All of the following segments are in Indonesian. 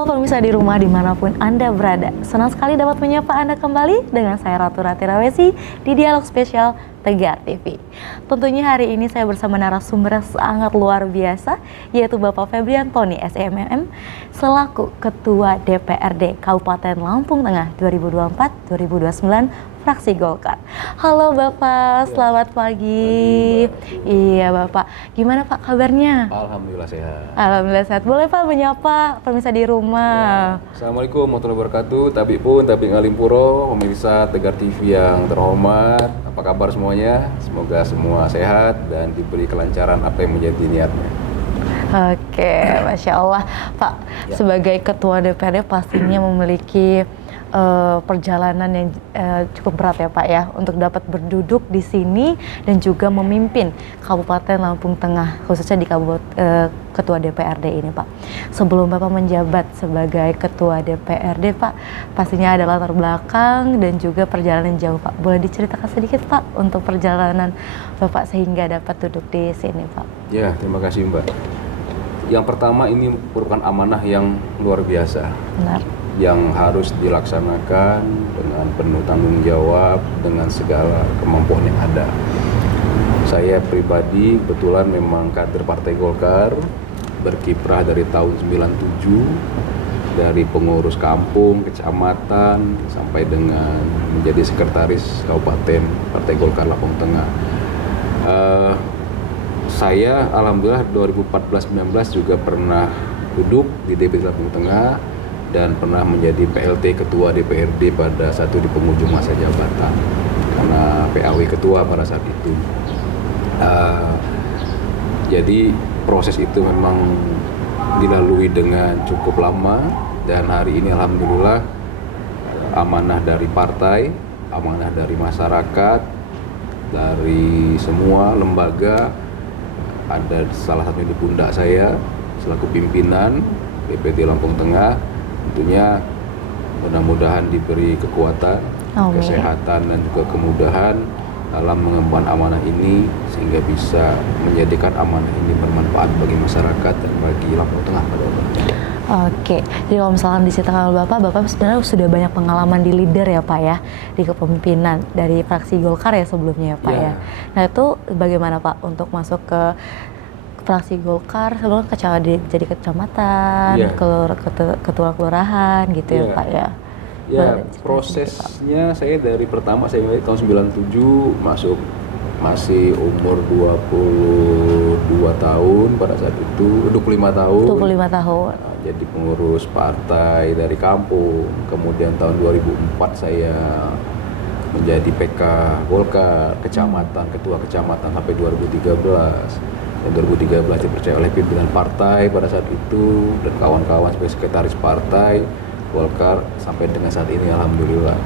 Halo pemirsa di rumah dimanapun Anda berada. Senang sekali dapat menyapa Anda kembali dengan saya Ratu Rathirawesi di Dialog Spesial Tegar TV. Tentunya hari ini saya bersama narasumber yang sangat luar biasa, yaitu Bapak Febrian Tony SMM selaku Ketua DPRD Kabupaten Lampung Tengah 2024-2029 fraksi Golkar. Halo Bapak, selamat pagi. Iya Bapak, gimana Pak kabarnya? Alhamdulillah sehat. Alhamdulillah sehat. Boleh Pak menyapa pemirsa di rumah? Assalamualaikum warahmatullahi wabarakatuh. Tabik ngalimpuro, pemirsa Tegar TV yang terhormat. Apa kabar semuanya? Semoga semua sehat dan diberi kelancaran apa yang menjadi niatnya. Oke, Masya Allah. Pak, sebagai Ketua DPRD pastinya memiliki perjalanan yang cukup berat ya Pak ya, untuk dapat berduduk di sini dan juga memimpin Kabupaten Lampung Tengah, khususnya di Ketua DPRD ini Pak. Sebelum Bapak menjabat sebagai Ketua DPRD Pak, pastinya ada latar belakang dan juga perjalanan jauh Pak. Boleh diceritakan sedikit Pak untuk perjalanan Bapak sehingga dapat duduk di sini Pak? Ya, terima kasih Mbak. Yang pertama, ini merupakan amanah yang luar biasa. Benar. Yang harus dilaksanakan dengan penuh tanggung jawab dengan segala kemampuan yang ada. Saya pribadi kebetulan memang kader Partai Golkar, berkiprah dari tahun 97, dari pengurus kampung, kecamatan, sampai dengan menjadi sekretaris Kabupaten Partai Golkar Lampung Tengah. Saya alhamdulillah 2014-19 juga pernah duduk di DPRD Lampung Tengah dan pernah menjadi PLT Ketua DPRD pada satu di penghujung masa jabatan karena PAW Ketua pada saat itu. Jadi proses itu memang dilalui dengan cukup lama dan hari ini alhamdulillah amanah dari partai, amanah dari masyarakat, dari semua lembaga, ada salah satunya di pundak saya selaku pimpinan DPRD Lampung Tengah. Tentunya mudah-mudahan diberi kekuatan, kesehatan dan juga kemudahan dalam mengemban amanah ini sehingga bisa menjadikan amanah ini bermanfaat bagi masyarakat dan bagi Lampung Tengah pada umumnya. Oke, jadi kalau misalkan diceritakan oleh Bapak sebenarnya sudah banyak pengalaman di leader ya Pak ya, di kepemimpinan dari fraksi Golkar ya sebelumnya ya Pak ya. Nah itu bagaimana Pak untuk masuk ke fraksi Golkar sebelum jadi kecamatan, ketua kelurahan gitu ya Pak ya? Ya, prosesnya saya dari pertama saya mulai tahun 97 masuk masih umur 22 tahun pada saat itu, 25 tahun. 25 tahun. Jadi pengurus partai dari kampung. Kemudian tahun 2004 saya menjadi PK Golkar kecamatan, ketua kecamatan sampai 2013. Dan 2013 dipercaya oleh pimpinan partai pada saat itu dan kawan-kawan sebagai sekretaris partai Golkar sampai dengan saat ini alhamdulillah.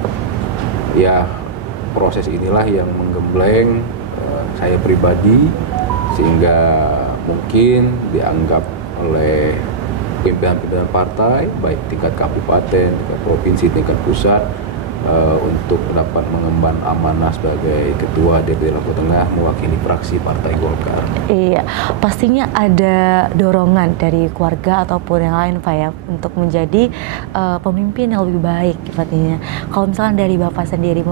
Ya, proses inilah yang menggembleng saya pribadi sehingga mungkin dianggap oleh pimpinan-pimpinan partai baik tingkat kabupaten, tingkat provinsi, tingkat pusat untuk dapat mengemban amanah sebagai Ketua DPRD Lampung Tengah mewakili fraksi Partai Golkar. Iya, pastinya ada dorongan dari keluarga ataupun yang lain Pak ya untuk menjadi pemimpin yang lebih baik pastinya. Kalau misalkan dari Bapak sendiri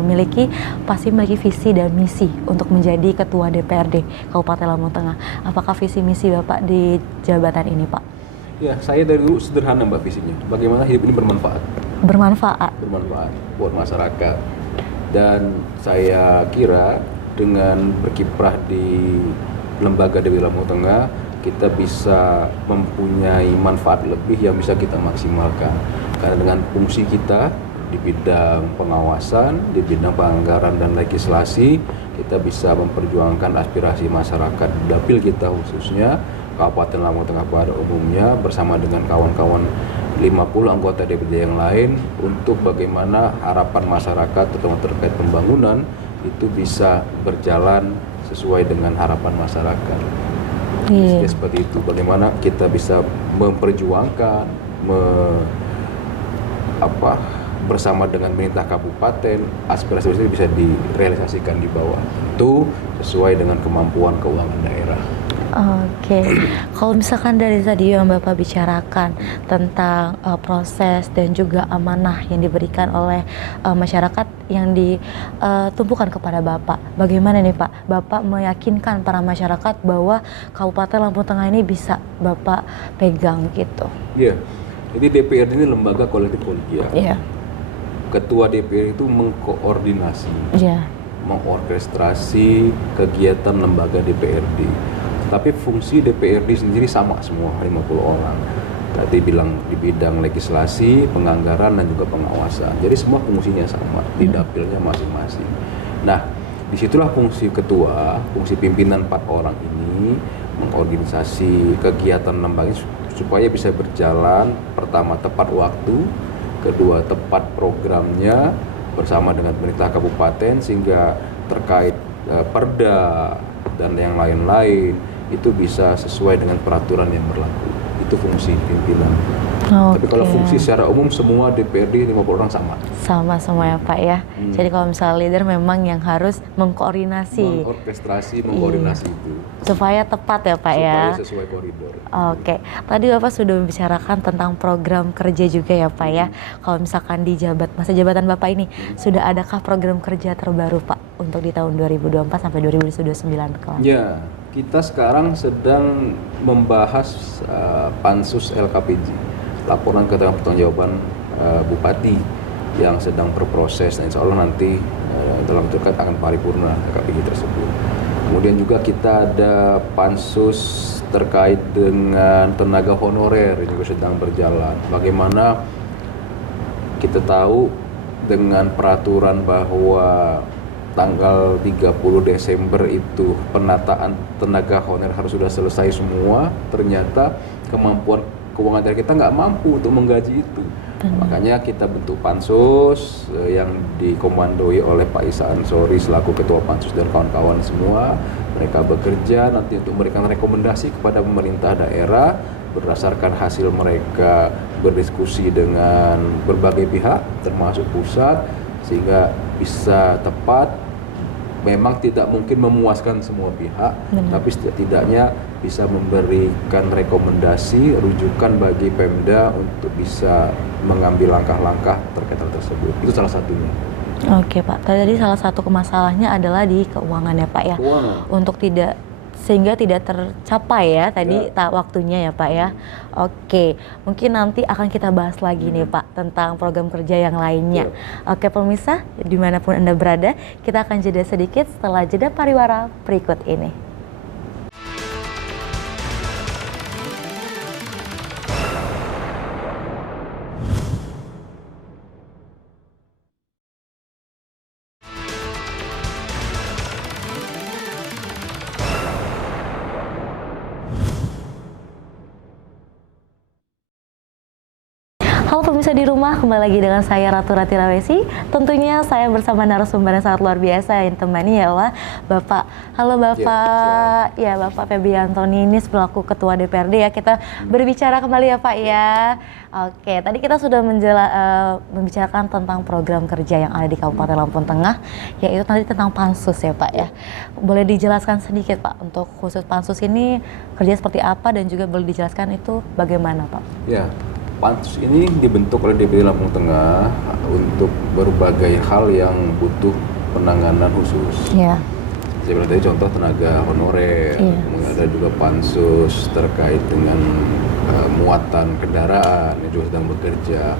pasti memiliki visi dan misi untuk menjadi Ketua DPRD Kabupaten Lampung Tengah. Apakah visi misi Bapak di jabatan ini Pak? Ya, saya dari dulu sederhana Mbak visinya. Bagaimana hidup ini bermanfaat buat masyarakat. Dan saya kira dengan berkiprah di lembaga DPRD Lampung Tengah kita bisa mempunyai manfaat lebih yang bisa kita maksimalkan. Karena dengan fungsi kita di bidang pengawasan, di bidang penganggaran dan legislasi, kita bisa memperjuangkan aspirasi masyarakat dapil kita khususnya Kabupaten Lampung Tengah pada umumnya bersama dengan kawan-kawan 50 anggota DPRD yang lain untuk bagaimana harapan masyarakat terutama terkait pembangunan itu bisa berjalan sesuai dengan harapan masyarakat. Seperti itu, bagaimana kita bisa memperjuangkan bersama dengan pemerintah kabupaten aspirasi bisa direalisasikan di bawah, tentu sesuai dengan kemampuan keuangan daerah. Oke, kalau misalkan dari tadi yang Bapak bicarakan tentang proses dan juga amanah yang diberikan oleh masyarakat yang ditumpukan kepada Bapak, bagaimana nih Pak? Bapak meyakinkan para masyarakat bahwa Kabupaten Lampung Tengah ini bisa Bapak pegang gitu. Iya, jadi DPRD ini lembaga kolektif kolegial. Iya. Ketua DPR itu mengkoordinasi, Iya. mengorkestrasi kegiatan lembaga DPRD. Tapi fungsi DPRD sendiri sama semua, 50 orang. Tadi bilang di bidang legislasi, penganggaran, dan juga pengawasan. Jadi semua fungsinya sama, di dapilnya masing-masing. Nah, disitulah fungsi ketua, fungsi pimpinan 4 orang ini mengorganisasi kegiatan lembaga supaya bisa berjalan, pertama tepat waktu, kedua tepat programnya bersama dengan pemerintah kabupaten, sehingga terkait perda dan yang lain-lain itu bisa sesuai dengan peraturan yang berlaku. Itu fungsi pimpinan. Tapi kalau fungsi secara umum semua DPRD 50 orang sama. Sama semua ya Pak ya. Jadi kalau misalnya leader memang yang harus mengkoordinasi. Mengorkestrasi, mengkoordinasi itu. Supaya tepat ya Pak ya. Supaya sesuai koridor. Oke, tadi Bapak sudah membicarakan tentang program kerja juga ya Pak ya. Kalau misalkan di masa jabatan Bapak ini, sudah adakah program kerja terbaru Pak untuk di tahun 2024 sampai 2029 kelak? Ya, kita sekarang sedang membahas pansus LKPJ, laporan keterangan pertanggungjawaban Bupati yang sedang berproses, dan insya Allah nanti dalam dekat akan paripurna LKPJ tersebut. Kemudian juga kita ada pansus terkait dengan tenaga honorer yang juga sedang berjalan. Bagaimana kita tahu dengan peraturan bahwa tanggal 30 Desember itu penataan tenaga honorer harus sudah selesai semua, ternyata kemampuan keuangan dari kita nggak mampu untuk menggaji itu. Makanya kita bentuk pansus yang dikomandoi oleh Pak Isa Ansori selaku Ketua Pansus dan kawan-kawan semua. Mereka bekerja nanti untuk memberikan rekomendasi kepada pemerintah daerah berdasarkan hasil mereka berdiskusi dengan berbagai pihak termasuk pusat, sehingga bisa tepat. Memang tidak mungkin memuaskan semua pihak, tapi setidaknya bisa memberikan rekomendasi, rujukan bagi Pemda untuk bisa mengambil langkah-langkah terkait hal tersebut. Itu salah satunya. Oke Pak, tadi salah satu masalahnya adalah di keuangan ya Pak ya. Keuangan. Untuk sehingga tidak tercapai ya tadi waktunya ya Pak ya. Oke, mungkin nanti akan kita bahas lagi nih Pak tentang program kerja yang lainnya. Oke pemirsa, dimanapun Anda berada, kita akan jeda sedikit setelah jeda pariwara berikut ini. Halo pemirsa di rumah, kembali lagi dengan saya Ratu Ratirawesi. Tentunya saya bersama narasumber yang sangat luar biasa yang temani ialah Bapak. Halo Bapak, ya Bapak Febriantoni ini selaku Ketua DPRD ya. Kita berbicara kembali ya Pak ya. Oke, tadi kita sudah membicarakan tentang program kerja yang ada di Kabupaten Lampung Tengah, yaitu tadi tentang pansus ya Pak ya. Boleh dijelaskan sedikit Pak untuk khusus pansus ini kerja seperti apa dan juga boleh dijelaskan itu bagaimana Pak? Ya. Pansus ini dibentuk oleh DPRD Lampung Tengah untuk berbagai hal yang butuh penanganan khusus. Yeah. Saya bilang tadi contoh tenaga honorer, kemudian ada juga pansus terkait dengan muatan kendaraan yang juga sedang bekerja,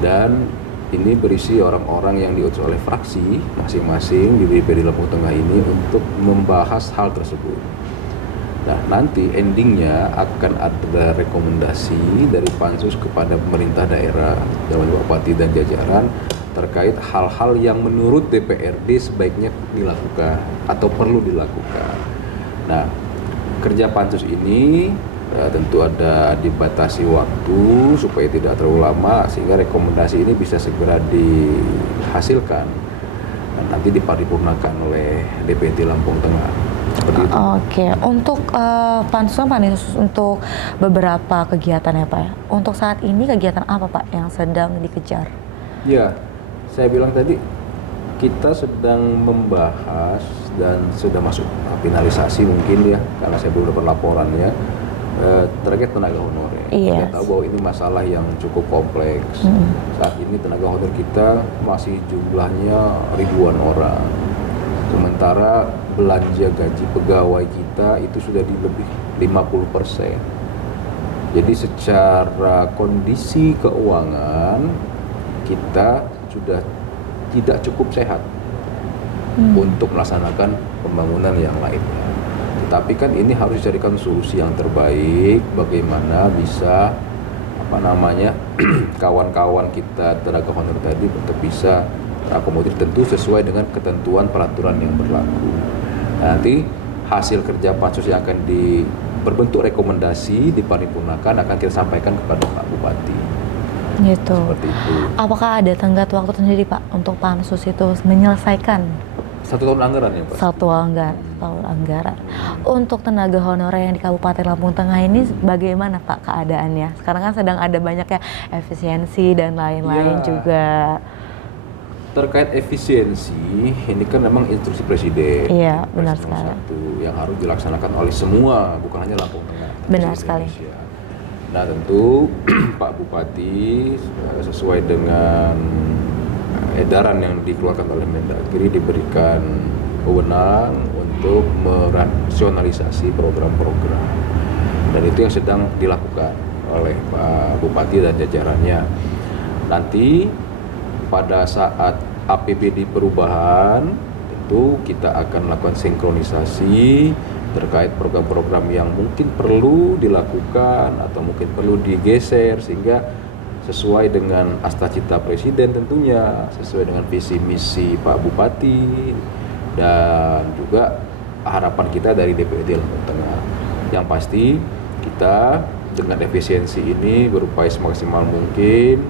dan ini berisi orang-orang yang diutus oleh fraksi masing-masing di DPRD Lampung Tengah ini untuk membahas hal tersebut. Nah, nanti endingnya akan ada rekomendasi dari pansus kepada pemerintah daerah, dalam Bupati dan jajaran terkait hal-hal yang menurut DPRD sebaiknya dilakukan atau perlu dilakukan. Nah, kerja pansus ini tentu ada dibatasi waktu supaya tidak terlalu lama, sehingga rekomendasi ini bisa segera dihasilkan dan nanti diparipurnakan oleh DPRD Lampung Tengah. Oke, untuk pansus apa nih untuk beberapa kegiatan ya Pak ya? Untuk saat ini kegiatan apa Pak yang sedang dikejar? Ya, saya bilang tadi Kita sedang membahas dan sudah masuk finalisasi mungkin ya, karena saya belum dapat laporannya terkait tenaga honorer. Yes. Kita tahu bahwa ini masalah yang cukup kompleks. Saat ini tenaga honorer kita masih jumlahnya ribuan orang. Sementara belanja gaji pegawai kita itu sudah di lebih 50%. Jadi secara kondisi keuangan kita sudah tidak cukup sehat untuk melaksanakan pembangunan yang lainnya. Tetapi kan ini harus dicarikan solusi yang terbaik, bagaimana bisa kawan-kawan kita tenaga honorer tadi untuk bisa terakomodir tentu sesuai dengan ketentuan peraturan yang berlaku. Nanti hasil kerja pansus yang akan berbentuk rekomendasi diparipurnakan akan kita sampaikan kepada Pak Bupati. Gitu. Seperti itu. Apakah ada tenggat waktu sendiri Pak untuk pansus itu menyelesaikan? 1 tahun anggaran ya Pak? Tahun anggaran. Untuk tenaga honorer yang di Kabupaten Lampung Tengah ini bagaimana Pak keadaannya? Sekarang kan sedang ada banyaknya efisiensi dan lain-lain juga. Terkait efisiensi, ini kan memang instruksi Presiden. Iya, benar sekali. Yang harus dilaksanakan oleh semua, bukan hanya Lampung Tengah. Benar sekali. Indonesia. Nah tentu Pak Bupati sesuai dengan edaran yang dikeluarkan oleh Mendagri diberikan wewenang untuk merasionalisasi program-program, dan itu yang sedang dilakukan oleh Pak Bupati dan jajarannya. Nanti pada saat APBD perubahan tentu kita akan melakukan sinkronisasi terkait program-program yang mungkin perlu dilakukan atau mungkin perlu digeser sehingga sesuai dengan asta-cita Presiden tentunya, sesuai dengan visi misi Pak Bupati dan juga harapan kita dari DPRD Lampung Tengah. Yang pasti kita dengan efisiensi ini berupaya semaksimal mungkin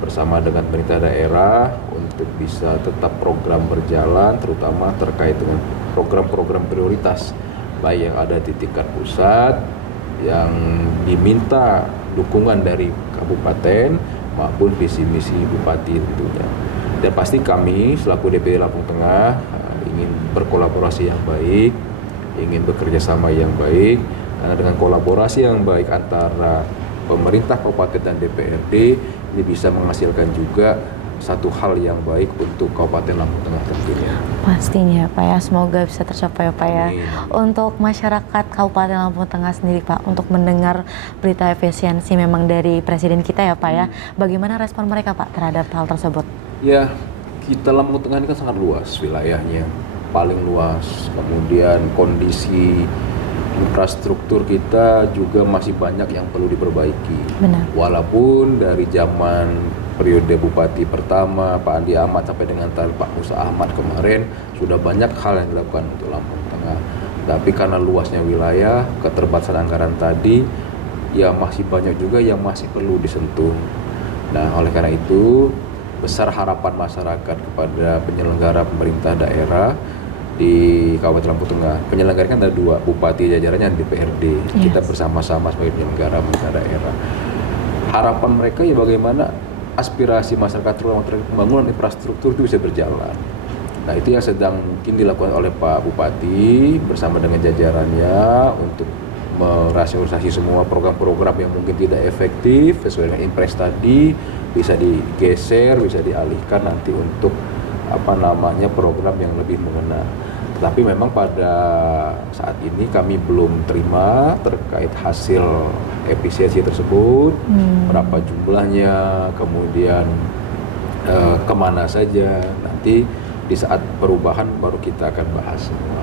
bersama dengan pemerintah daerah untuk bisa tetap program berjalan, terutama terkait dengan program-program prioritas baik yang ada di tingkat pusat yang diminta dukungan dari kabupaten maupun visi misi bupati tentunya. Dan pasti kami selaku DPD Lampung Tengah ingin berkolaborasi yang baik, ingin bekerja sama yang baik, karena dengan kolaborasi yang baik antara pemerintah kabupaten dan DPRD ini bisa menghasilkan juga satu hal yang baik untuk Kabupaten Lampung Tengah tentunya. Pastinya Pak ya, semoga bisa tercapai Pak ya. Amin. Untuk masyarakat Kabupaten Lampung Tengah sendiri Pak, untuk mendengar berita efisiensi memang dari Presiden kita ya Pak ya, bagaimana respon mereka Pak terhadap hal tersebut? Ya, kita Lampung Tengah ini kan sangat luas wilayahnya, paling luas. Kemudian kondisi infrastruktur kita juga masih banyak yang perlu diperbaiki. Benar. Walaupun dari zaman periode Bupati pertama Pak Andi Ahmad sampai dengan Pak Musa Ahmad kemarin sudah banyak hal yang dilakukan untuk Lampung Tengah. Tapi karena luasnya wilayah, keterbatasan anggaran tadi, ya masih banyak juga yang masih perlu disentuh. Nah, oleh karena itu besar harapan masyarakat kepada penyelenggara pemerintah daerah di Kabupaten Lampung Tengah. Penyelenggara kan ada 2, Bupati jajarannya dan DPRD. Yes. Kita bersama-sama sebagai penyelenggara pemerintah daerah. Harapan mereka ya bagaimana aspirasi masyarakat terutama terkait pembangunan infrastruktur itu bisa berjalan. Nah, itu yang sedang mungkin dilakukan oleh Pak Bupati bersama dengan jajarannya untuk merasionalisasi semua program-program yang mungkin tidak efektif sesuai dengan impres tadi bisa digeser, bisa dialihkan nanti untuk program yang lebih mengena. Tetapi memang pada saat ini kami belum terima terkait hasil efisiensi tersebut, berapa jumlahnya, kemudian kemana saja. Nanti di saat perubahan baru kita akan bahas semua.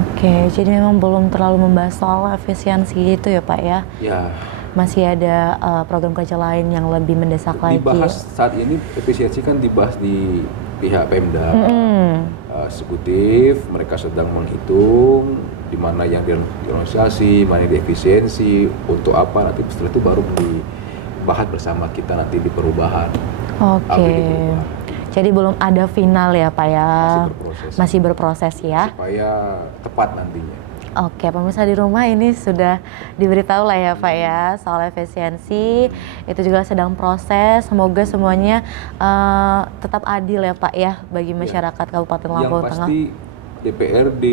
Oke, jadi memang belum terlalu membahas soal efisiensi itu ya Pak ya? Ya. Masih ada program kerja lain yang lebih mendesak lagi. Dibahas saat ini efisiensi kan dibahas di pihak Pemda, eksekutif, mereka sedang menghitung di mana yang direalisasi, mana yang diefisiensi, untuk apa, nanti setelah itu baru dibahas bersama kita nanti di perubahan. Oke. Jadi belum ada final ya Pak ya? Masih berproses ya? Supaya tepat nantinya. Oke, pemirsa di rumah ini sudah diberitahu lah ya Pak ya soal efisiensi, itu juga sedang proses. Semoga semuanya tetap adil ya Pak ya bagi masyarakat Kabupaten Lampung Yang Tengah. pasti DPRD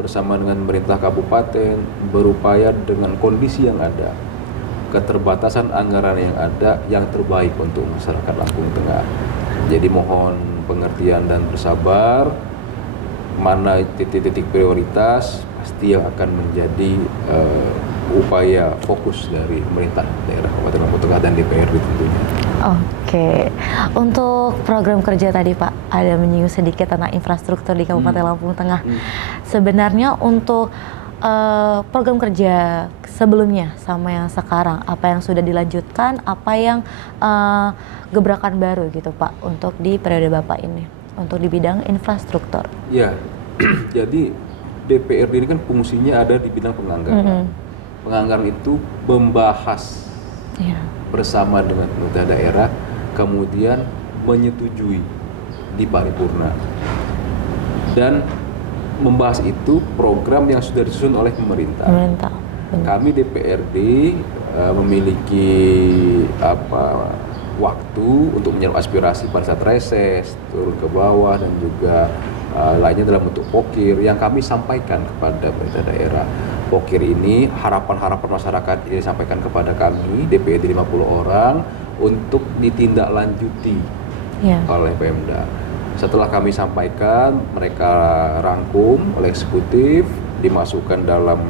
bersama dengan pemerintah kabupaten berupaya dengan kondisi yang ada, keterbatasan anggaran yang ada, yang terbaik untuk masyarakat Lampung Tengah. Jadi mohon pengertian dan bersabar, mana titik-titik prioritas pasti yang akan menjadi upaya fokus dari pemerintah daerah Kabupaten Lampung Tengah dan DPRD tentunya. Oke, untuk program kerja tadi Pak, ada menyinggung sedikit tentang infrastruktur di Kabupaten Lampung Tengah. Sebenarnya untuk program kerja sebelumnya sama yang sekarang, apa yang sudah dilanjutkan, apa yang gebrakan baru gitu Pak untuk di periode Bapak ini, untuk di bidang infrastruktur? Ya, jadi DPRD ini kan fungsinya ada di bidang penganggaran. Penganggaran itu membahas bersama dengan pemerintah daerah, kemudian menyetujui di paripurna. Dan membahas itu program yang sudah disusun oleh pemerintah. Kami DPRD memiliki waktu untuk menyerap aspirasi pada saat reses, turun ke bawah, dan juga lainnya dalam bentuk pokir yang kami sampaikan kepada pemerintah daerah. Pokir ini harapan-harapan masyarakat ini disampaikan kepada kami DPRD 50 orang untuk ditindaklanjuti oleh Pemda. Setelah kami sampaikan, mereka rangkum oleh eksekutif, dimasukkan dalam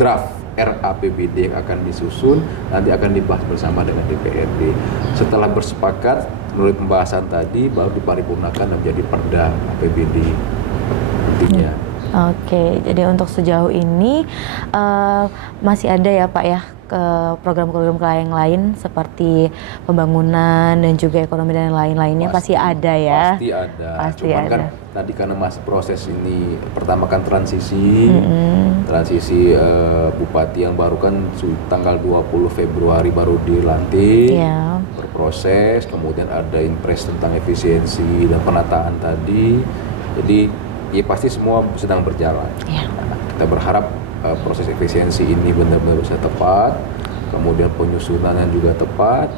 draft RAPBD yang akan disusun, nanti akan dibahas bersama dengan DPRD. Setelah bersepakat, menurut pembahasan tadi, baru diparipurnakan dan menjadi perda APBD nantinya. Oke, jadi untuk sejauh ini masih ada ya Pak ya ke program-program yang lain seperti pembangunan dan juga ekonomi dan lain-lainnya pasti ada ya. Pasti ada. Pasti Cuman ada. kan tadi karena masih proses ini, pertama kan transisi bupati yang baru kan tanggal 20 Februari baru dilantik, berproses, kemudian ada impres tentang efisiensi dan penataan tadi. Jadi ya pasti semua sedang berjalan. Nah, kita berharap proses efisiensi ini benar-benar bisa tepat, kemudian penyusunannya juga tepat,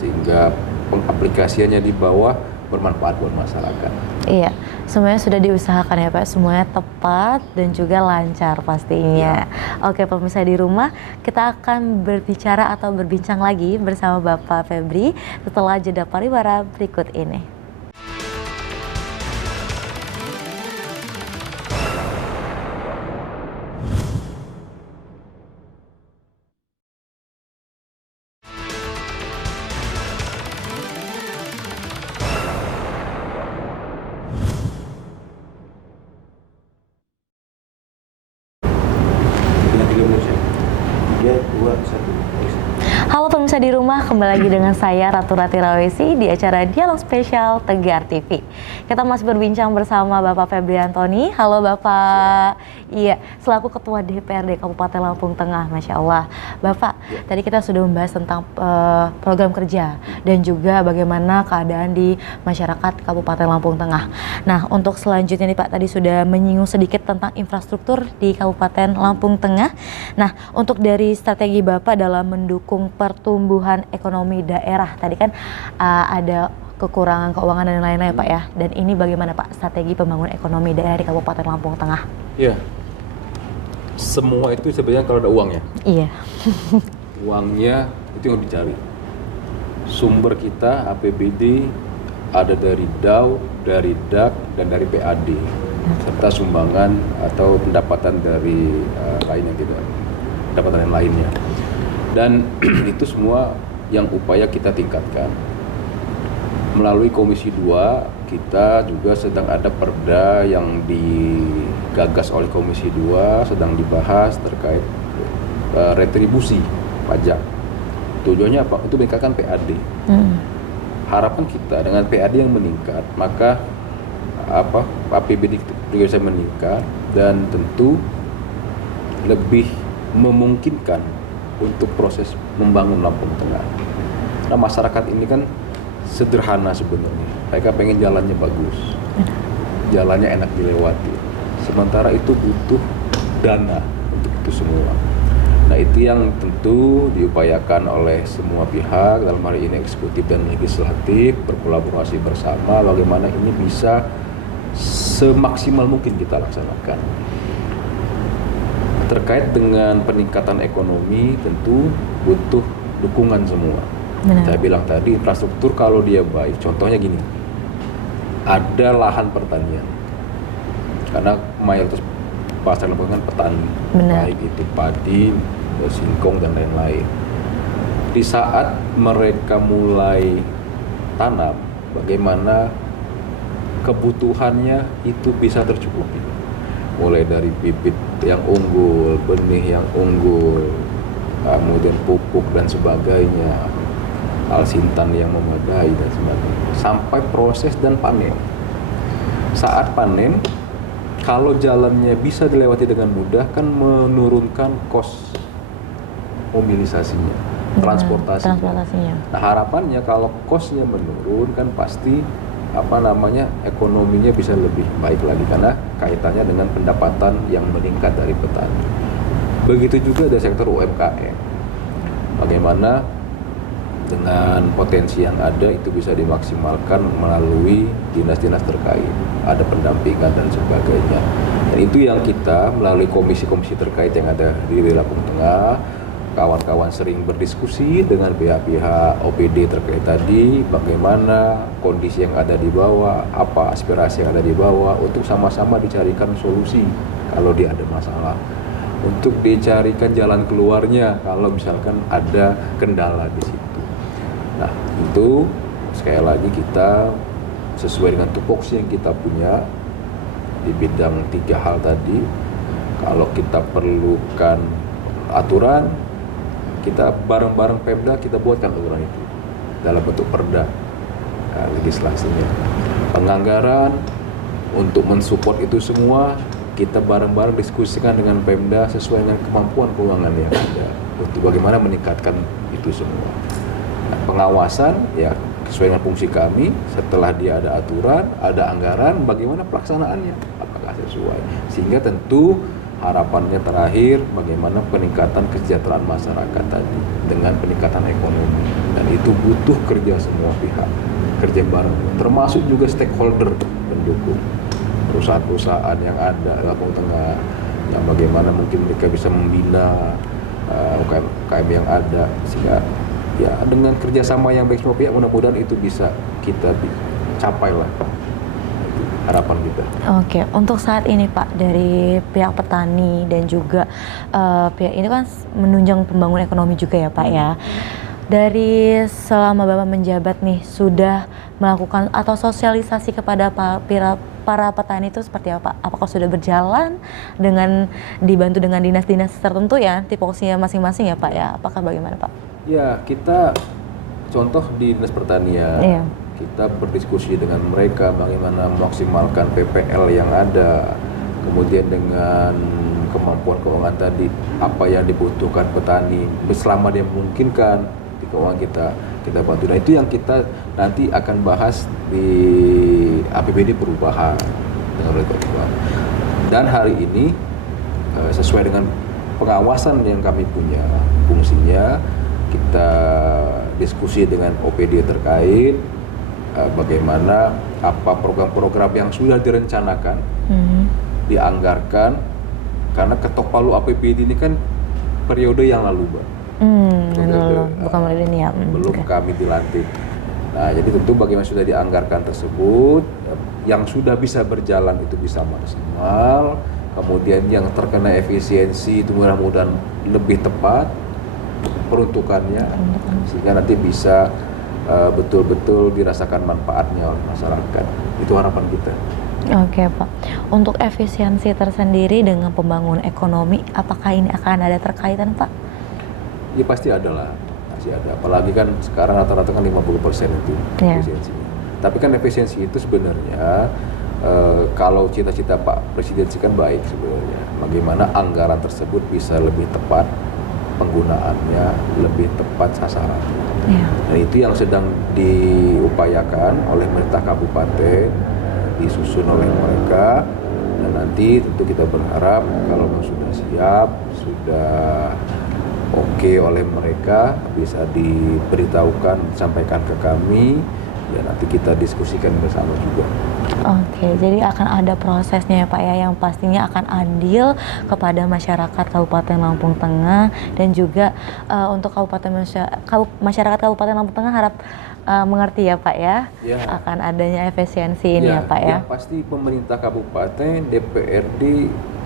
sehingga pengaplikasiannya di bawah bermanfaat buat masyarakat. Iya, semuanya sudah diusahakan ya Pak, semuanya tepat dan juga lancar pastinya. Oke, pemirsa di rumah, kita akan berbicara atau berbincang lagi bersama Bapak Febri setelah jeda pariwara berikut ini. Halo pemirsa di rumah, kembali lagi dengan saya Ratu Rati Rawesi di acara Dialog Spesial Tegar TV. Kita masih berbincang bersama Bapak Febri Antoni. Halo Bapak. Iya, selaku Ketua DPRD Kabupaten Lampung Tengah, Masya Allah. Bapak, tadi kita sudah membahas tentang program kerja dan juga bagaimana keadaan di masyarakat Kabupaten Lampung Tengah. Nah, untuk selanjutnya nih Pak, tadi sudah menyinggung sedikit tentang infrastruktur di Kabupaten Lampung Tengah. Nah, untuk dari strategi Bapak dalam mendukung pertumbuhan ekonomi daerah, tadi kan ada kekurangan keuangan dan lain-lain ya Pak ya, dan ini bagaimana Pak strategi pembangunan ekonomi daerah di Kabupaten Lampung Tengah? Iya, semua itu sebenarnya kalau ada uangnya. Iya. Uangnya itu yang dicari. Sumber kita APBD ada dari DAU, dari DAK, dan dari PAD, serta sumbangan atau pendapatan dari lain yang tidak, pendapatan yang lainnya. Dan itu semua yang upaya kita tingkatkan. Melalui Komisi 2, kita juga sedang ada perda yang digagas oleh Komisi 2, sedang dibahas terkait retribusi pajak. Tujuannya apa? Untuk meningkatkan PAD. Harapan kita dengan PAD yang meningkat, maka APBD juga bisa meningkat dan tentu lebih memungkinkan untuk proses membangun Lampung Tengah. Nah, masyarakat ini kan sederhana sebenarnya. Mereka pengen jalannya bagus, jalannya enak dilewati. Sementara itu butuh dana untuk itu semua. Nah, itu yang tentu diupayakan oleh semua pihak, dalam hal ini eksekutif dan legislatif, berkolaborasi bersama bagaimana ini bisa semaksimal mungkin kita laksanakan. Terkait dengan peningkatan ekonomi tentu butuh dukungan semua. Benar. Saya bilang tadi, infrastruktur kalau dia baik, contohnya gini, ada lahan pertanian, karena mayoritas pasar Lampung kan petani, Benar. baik itu padi, singkong dan lain-lain. Di saat mereka mulai tanam, bagaimana kebutuhannya itu bisa tercukupi, mulai dari bibit yang unggul, benih yang unggul, kemudian pupuk dan sebagainya, alsintan yang memadai dan sebagainya, sampai proses dan panen. Saat panen, kalau jalannya bisa dilewati dengan mudah, kan menurunkan kos mobilisasinya, transportasinya. Nah, harapannya kalau kosnya menurun, kan pasti ekonominya bisa lebih baik lagi, karena kaitannya dengan pendapatan yang meningkat dari petani. Begitu juga dari sektor UMKM. Bagaimana dengan potensi yang ada itu bisa dimaksimalkan melalui dinas-dinas terkait, ada pendampingan dan sebagainya. Dan itu yang kita melalui komisi-komisi terkait yang ada di Lampung Tengah, kawan-kawan sering berdiskusi dengan pihak-pihak OPD terkait tadi, bagaimana kondisi yang ada di bawah, apa aspirasi yang ada di bawah, untuk sama-sama dicarikan solusi kalau dia ada masalah, untuk dicarikan jalan keluarnya kalau misalkan ada kendala di situ. Nah, itu sekali lagi kita sesuai dengan tupoksi yang kita punya di bidang 3 hal tadi. Kalau kita perlukan aturan, kita bareng-bareng Pemda kita buatkan aturan itu dalam bentuk perda, legislasinya. Penganggaran untuk mensupport itu semua kita bareng-bareng diskusikan dengan Pemda sesuai dengan kemampuan keuangan yang ada untuk bagaimana meningkatkan itu semua. Nah, pengawasan ya sesuai dengan fungsi kami, setelah dia ada aturan, ada anggaran, bagaimana pelaksanaannya, apakah sesuai. Sehingga tentu harapannya terakhir bagaimana peningkatan kesejahteraan masyarakat tadi dengan peningkatan ekonomi, dan itu butuh kerja semua pihak, kerja bareng, termasuk juga stakeholder pendukung, perusahaan-perusahaan yang ada di Lampung Tengah, yang bagaimana mungkin mereka bisa membina UKM yang ada, sehingga ya dengan kerjasama yang baik semua pihak mudah-mudahan itu bisa kita capai lah, itu harapan kita. Oke, untuk saat ini Pak, dari pihak petani dan juga pihak ini kan menunjang pembangunan ekonomi juga ya Pak ya. Dari selama Bapak menjabat nih, sudah melakukan atau sosialisasi kepada para petani itu seperti apa? Apakah sudah berjalan dengan dibantu dengan dinas-dinas tertentu ya, tipoksinya masing-masing ya Pak ya? Apakah bagaimana Pak? Ya, kita contoh di Dinas Pertanian, Iya. kita berdiskusi dengan mereka bagaimana memaksimalkan PPL yang ada, kemudian dengan kemampuan keuangan tadi, apa yang dibutuhkan petani, selama dia memungkinkan di keuangan kita bantu. Nah, itu yang kita nanti akan bahas di APBD perubahan dengan mereka. Dan hari ini sesuai dengan pengawasan yang kami punya, fungsinya kita diskusi dengan OPD terkait bagaimana apa program-program yang sudah direncanakan, dianggarkan, karena ketok palu APBD ini kan periode yang lalu, Mbak. Bukan periode ini ya. Belum kami dilantik. Nah, jadi tentu bagaimana sudah dianggarkan tersebut, yang sudah bisa berjalan itu bisa maksimal, kemudian yang terkena efisiensi itu mudah-mudahan lebih tepat peruntukannya, sehingga nanti bisa betul-betul dirasakan manfaatnya oleh masyarakat. Itu harapan kita. Oke Pak, untuk efisiensi tersendiri dengan pembangunan ekonomi, apakah ini akan ada terkaitan Pak? Ya pasti ada lah, pasti ada. Apalagi kan sekarang rata-rata kan 50% itu efisiensinya. Tapi kan efisiensi itu sebenarnya kalau cita-cita Pak Presiden sih kan baik sebenarnya. Bagaimana anggaran tersebut bisa lebih tepat penggunaannya, lebih tepat sasarannya. Dan itu yang sedang diupayakan oleh pemerintah kabupaten, disusun oleh mereka, dan Dan nanti tentu kita berharap kalau sudah siap, sudah oke oleh mereka, bisa diberitahukan, disampaikan ke kami, ya nanti kita diskusikan bersama juga. Oke, jadi akan ada prosesnya ya Pak ya, yang pastinya akan adil kepada masyarakat Kabupaten Lampung Tengah, dan juga untuk masyarakat Kabupaten Lampung Tengah harap mengerti ya Pak ya, akan adanya efisiensi ini ya Pak ya. Yang pasti pemerintah kabupaten, DPRD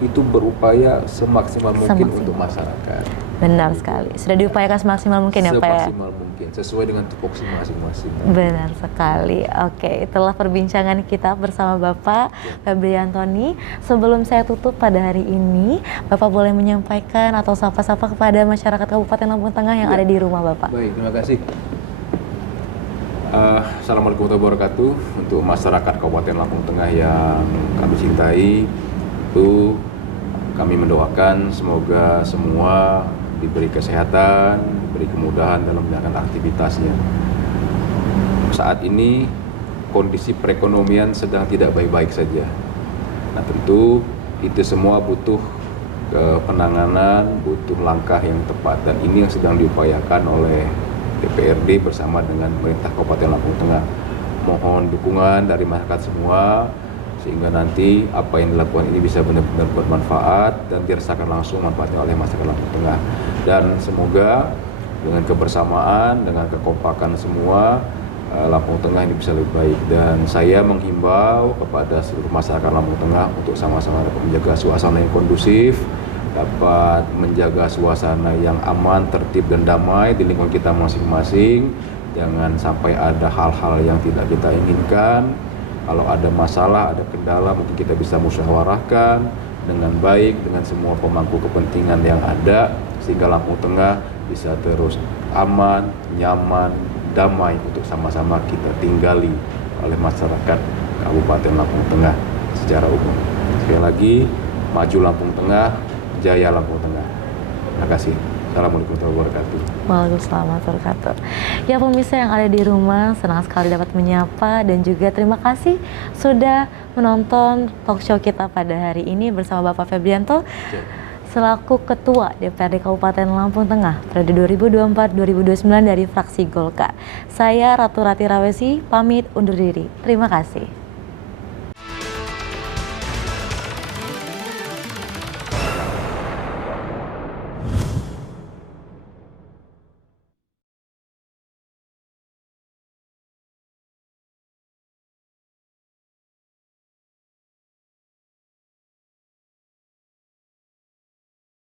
itu berupaya semaksimal mungkin untuk masyarakat. Benar sekali, sudah diupayakan semaksimal mungkin ya Pak ya? Semaksimal mungkin, sesuai dengan tupoksi masing-masing. Benar sekali. Oke, itulah perbincangan kita bersama Bapak Febri Antoni. Sebelum saya tutup pada hari ini, Bapak boleh menyampaikan atau sapa-sapa kepada masyarakat Kabupaten Lampung Tengah yang ada di rumah Bapak. Baik, terima kasih. Assalamualaikum warahmatullahi wabarakatuh. Untuk masyarakat Kabupaten Lampung Tengah yang kami cintai, itu kami mendoakan semoga semua diberi kesehatan, diberi kemudahan dalam menjalankan aktivitasnya. Saat ini kondisi perekonomian sedang tidak baik-baik saja. Nah tentu itu semua butuh penanganan, butuh langkah yang tepat, dan ini yang sedang diupayakan oleh DPRD bersama dengan pemerintah Kabupaten Lampung Tengah. Mohon dukungan dari masyarakat semua sehingga nanti apa yang dilakukan ini bisa benar-benar bermanfaat dan dirasakan langsung manfaatnya oleh masyarakat Lampung Tengah. Dan semoga dengan kebersamaan, dengan kekompakan semua, Lampung Tengah ini bisa lebih baik. Dan saya menghimbau kepada seluruh masyarakat Lampung Tengah untuk sama-sama menjaga suasana yang kondusif, dapat menjaga suasana yang aman, tertib dan damai di lingkungan kita masing-masing. Jangan sampai ada hal-hal yang tidak kita inginkan. Kalau ada masalah, ada kendala, mungkin kita bisa musyawarahkan dengan baik dengan semua pemangku kepentingan yang ada, sehingga Lampung Tengah bisa terus aman, nyaman, damai untuk sama-sama kita tinggali oleh masyarakat Kabupaten Lampung Tengah secara umum. Sekali lagi, maju Lampung Tengah, jaya Lampung Tengah. Terima kasih. Assalamualaikum warahmatullahi wabarakatuh. Waalaikumsalam warahmatullahi wabarakatuh. Ya pemirsa yang ada di rumah, senang sekali dapat menyapa, dan juga terima kasih sudah menonton talk show kita pada hari ini bersama Bapak Febrianto selaku Ketua DPRD Kabupaten Lampung Tengah periode 2024-2029 dari fraksi Golkar. Saya Ratu Rati Rawesi pamit undur diri. Terima kasih.